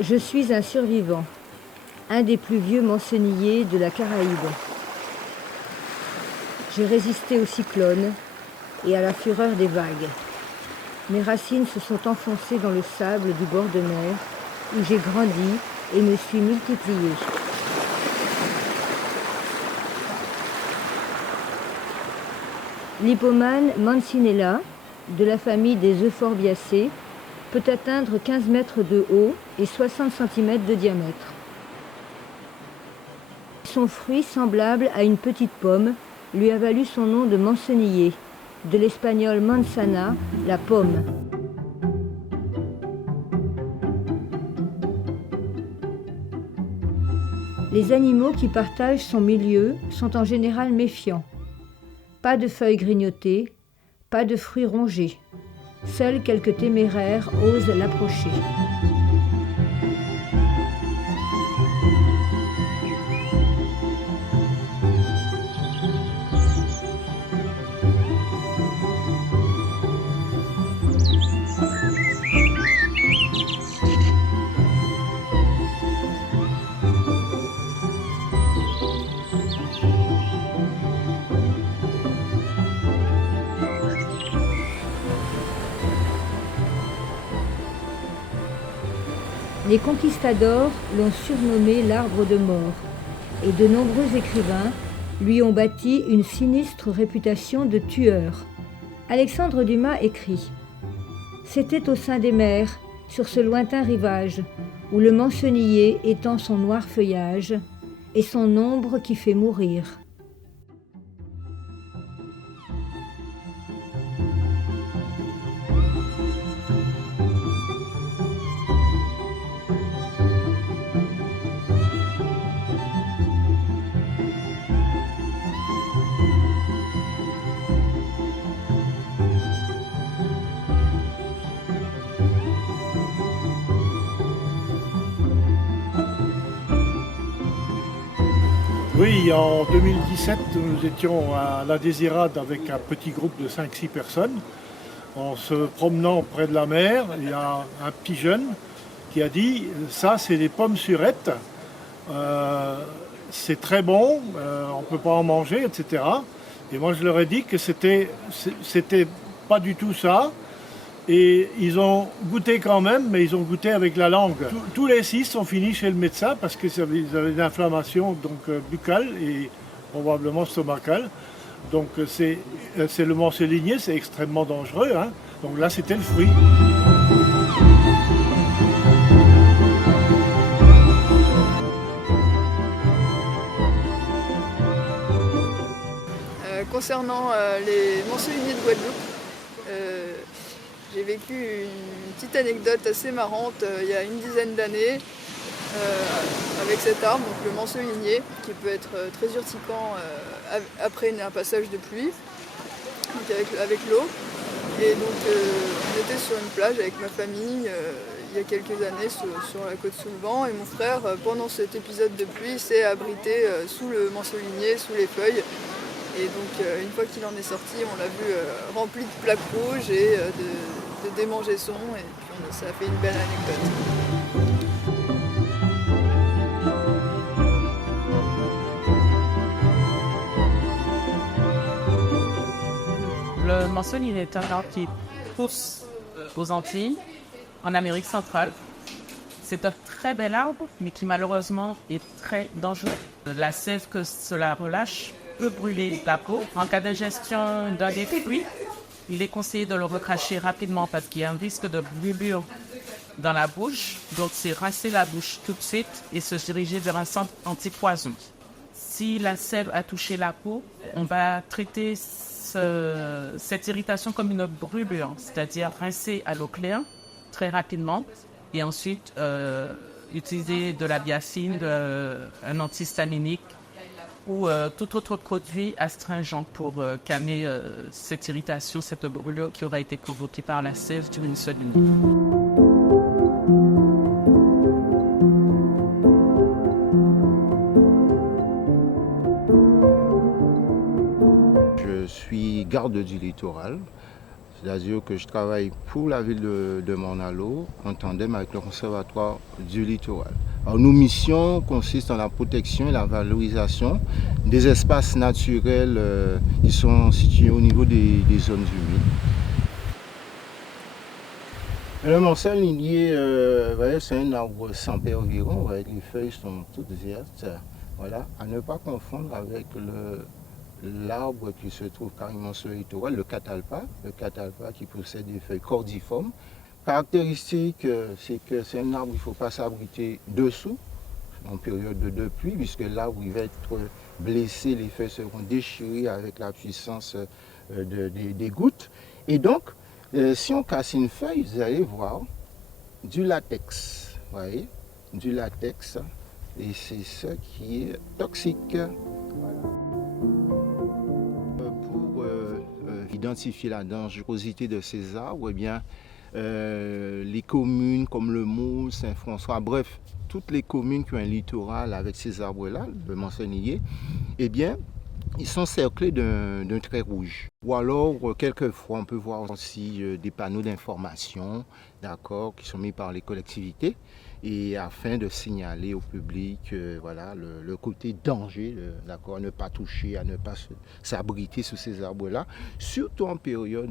Je suis un survivant, un des plus vieux mancenilliers de la Caraïbe. J'ai résisté au cyclone et à la fureur des vagues. Mes racines se sont enfoncées dans le sable du bord de mer où j'ai grandi et me suis multipliée. L'hippomane Mancinella, de la famille des Euphorbiacées, peut atteindre 15 mètres de haut et 60 cm de diamètre. Son fruit, semblable à une petite pomme, lui a valu son nom de mancenillier, de l'espagnol manzana, la pomme. Les animaux qui partagent son milieu sont en général méfiants. Pas de feuilles grignotées, pas de fruits rongés. Seuls quelques téméraires osent l'approcher. Les conquistadors l'ont surnommé l'arbre de mort, et de nombreux écrivains lui ont bâti une sinistre réputation de tueur. Alexandre Dumas écrit « C'était au sein des mers, sur ce lointain rivage, où le mancenillier étend son noir feuillage, et son ombre qui fait mourir. » Oui, en 2017, nous étions à La Désirade avec un petit groupe de 5-6 personnes. En se promenant près de la mer, il y a un petit jeune qui a dit « Ça, c'est des pommes surettes, c'est très bon, on ne peut pas en manger, etc. » Et moi, je leur ai dit que c'était pas du tout ça. Et ils ont goûté quand même, mais ils ont goûté avec la langue. Tous les 6 sont finis chez le médecin parce qu'ils avaient une inflammation buccale et probablement stomacale. Donc c'est le mancenillier, c'est extrêmement dangereux. Hein. Donc là, c'était le fruit. Concernant les mancenilliers de Guadeloupe, j'ai vécu une petite anecdote assez marrante il y a une dizaine d'années avec cet arbre, donc le mancenillier, qui peut être très urticant après un passage de pluie, donc avec l'eau. Et donc on était sur une plage avec ma famille il y a quelques années sur la côte sous le vent, et mon frère, pendant cet épisode de pluie, s'est abrité sous le mancenillier, sous les feuilles. Et donc une fois qu'il en est sorti, on l'a vu rempli de plaques rouges et de démangeaisons, et puis ça a fait une belle anecdote. Le mancenillier est un arbre qui pousse aux Antilles, en Amérique centrale. C'est un très bel arbre, mais qui malheureusement est très dangereux. La sève que cela relâche peut brûler la peau. En cas d'ingestion d'un des fruits, il est conseillé de le recracher rapidement parce qu'il y a un risque de brûlure dans la bouche. Donc c'est rincer la bouche tout de suite et se diriger vers un centre antipoison. Si la sève a touché la peau, on va traiter cette irritation comme une brûlure, c'est-à-dire rincer à l'eau claire très rapidement et ensuite utiliser de la biacine, un antihistaminique ou tout autre produit astringent pour calmer cette irritation, cette brûlure qui aura été provoquée par la sève d'une seule nuit. Je suis garde du littoral, C'est-à-dire que je travaille pour la ville de Morne-à-l'Eau en tandem avec le Conservatoire du littoral. Alors, nos missions consistent en la protection et la valorisation des espaces naturels qui sont situés au niveau des zones humides. Le morcel ligné, c'est un arbre sans paix environ, les feuilles sont toutes vertes. Voilà, à ne pas confondre avec l'arbre qui se trouve carrément sur le littoral, le catalpa qui possède des feuilles cordiformes. Caractéristique, c'est que c'est un arbre, il ne faut pas s'abriter dessous en période de pluie, puisque l'arbre il va être blessé, les feuilles seront déchirées avec la puissance des gouttes. Et donc, si on casse une feuille, vous allez voir du latex, vous voyez, du latex, et c'est ce qui est toxique. Pour identifier la dangerosité de ces arbres, eh bien, les communes comme le Moule, Saint-François, bref, toutes les communes qui ont un littoral avec ces arbres-là, le mentionnier, eh bien, ils sont cerclés d'un trait rouge. Ou alors, quelquefois, on peut voir aussi des panneaux d'information, d'accord, qui sont mis par les collectivités, et afin de signaler au public voilà, le côté danger, d'accord, à ne pas toucher, à ne pas s'abriter sous ces arbres-là, surtout en période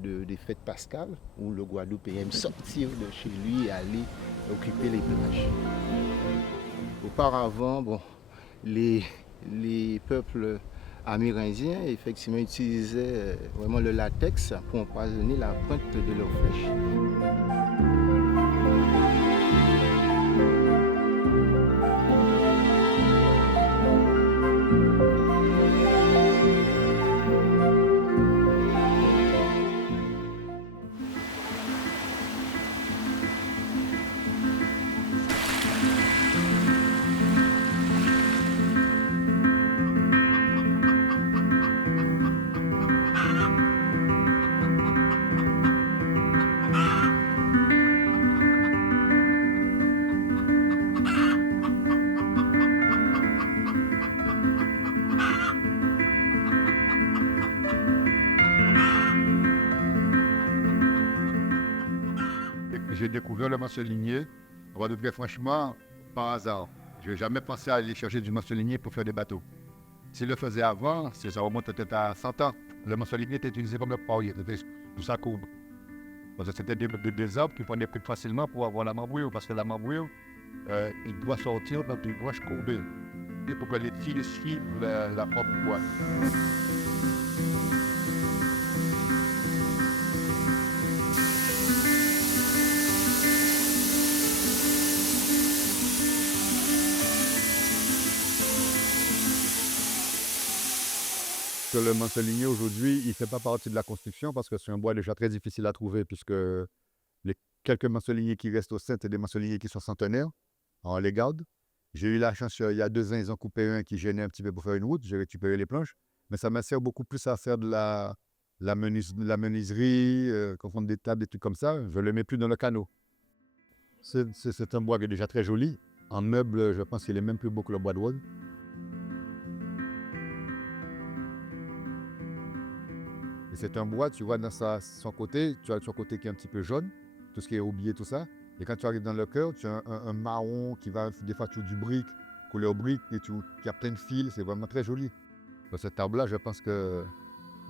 des fêtes pascales, où le Guadeloupéen aime sortir de chez lui et aller occuper les plages. Auparavant, bon, les peuples amérindiens effectivement utilisaient vraiment le latex pour empoisonner la pointe de leurs flèches. J'ai découvert le morceau-ligné, on va dire franchement, par hasard. Je n'ai jamais pensé à aller chercher du morceau-ligné pour faire des bateaux. S'il le faisait avant, ça remonte peut-être à 100 ans. Le morceau-ligné était utilisé comme le poirier, c'était pour sa courbe. Parce que c'était des arbres qui prenaient plus facilement pour avoir la membrure, parce que la membrure, il doit sortir dans une roche courbée. Et pour que les fils suivent la propre boîte. Le morceau-ligné aujourd'hui, il ne fait pas partie de la construction parce que c'est un bois déjà très difficile à trouver puisque les quelques morceau-lignés qui restent au sein, c'est des morceau-lignés qui sont centenaires. On les garde. J'ai eu la chance, il y a 2 ans, ils ont coupé un qui gênait un petit peu pour faire une route. J'ai récupéré les planches. Mais ça me sert beaucoup plus à faire de la menuiserie, confondre des tables, des trucs comme ça. Je ne le mets plus dans le canot. C'est un bois qui est déjà très joli. En meuble, je pense qu'il est même plus beau que le bois de rose. Et c'est un bois, tu vois, dans son côté, tu as son côté qui est un petit peu jaune, tout ce qui est oublié, tout ça. Et quand tu arrives dans le cœur, tu as un marron qui va, des fois, tu as du brique, couleur brique, et qui a plein de fils, c'est vraiment très joli. Dans cet arbre-là, je pense qu'il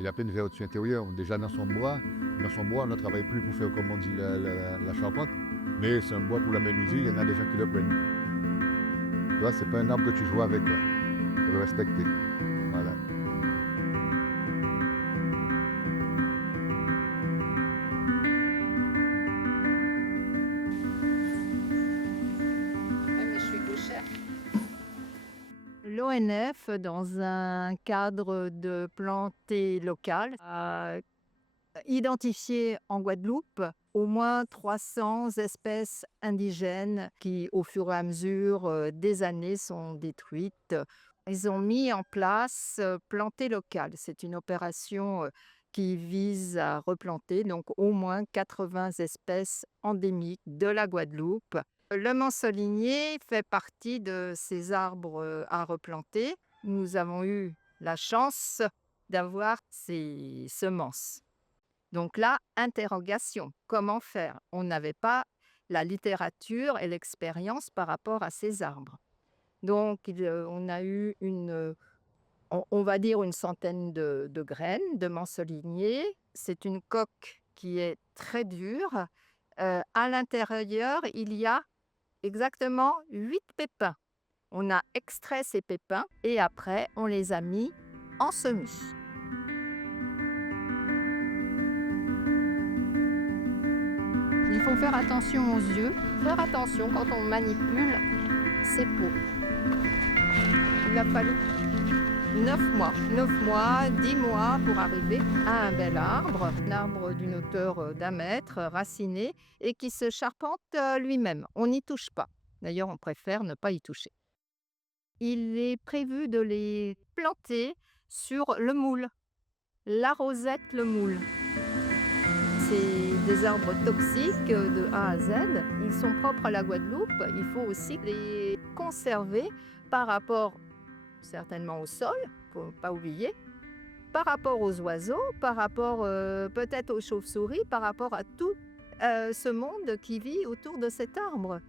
a plein de vertus intérieures. Déjà dans son bois, on ne travaille plus pour faire, comme on dit, la charpente, mais c'est un bois pour la menuiserie, il y en a des gens qui le prennent. Tu vois, c'est pas un arbre que tu joues avec, quoi. Il faut le respecter. Voilà. L'ONF, dans un cadre de planté local, a identifié en Guadeloupe au moins 300 espèces indigènes qui, au fur et à mesure des années, sont détruites. Ils ont mis en place Planté local. C'est une opération qui vise à replanter donc au moins 80 espèces endémiques de la Guadeloupe. Le manceligné fait partie de ces arbres à replanter. Nous avons eu la chance d'avoir ces semences. Donc là, interrogation, comment faire? On n'avait pas la littérature et l'expérience par rapport à ces arbres. Donc on a eu on va dire une centaine de graines de mansolinier. C'est une coque qui est très dure. À l'intérieur, il y a exactement 8 pépins. On a extrait ces pépins et après, on les a mis en semis. Il faut faire attention aux yeux, faire attention quand on manipule ces pots. Il a fallu 9 mois, 10 mois pour arriver à un bel arbre, un arbre d'une hauteur d'1 mètre, raciné et qui se charpente lui-même. On n'y touche pas. D'ailleurs, on préfère ne pas y toucher. Il est prévu de les planter sur le moule, la rosette, le moule. C'est des arbres toxiques de A à Z. Ils sont propres à la Guadeloupe. Il faut aussi les conserver par rapport certainement au sol, il ne faut pas oublier, par rapport aux oiseaux, par rapport peut-être aux chauves-souris, par rapport à tout ce monde qui vit autour de cet arbre.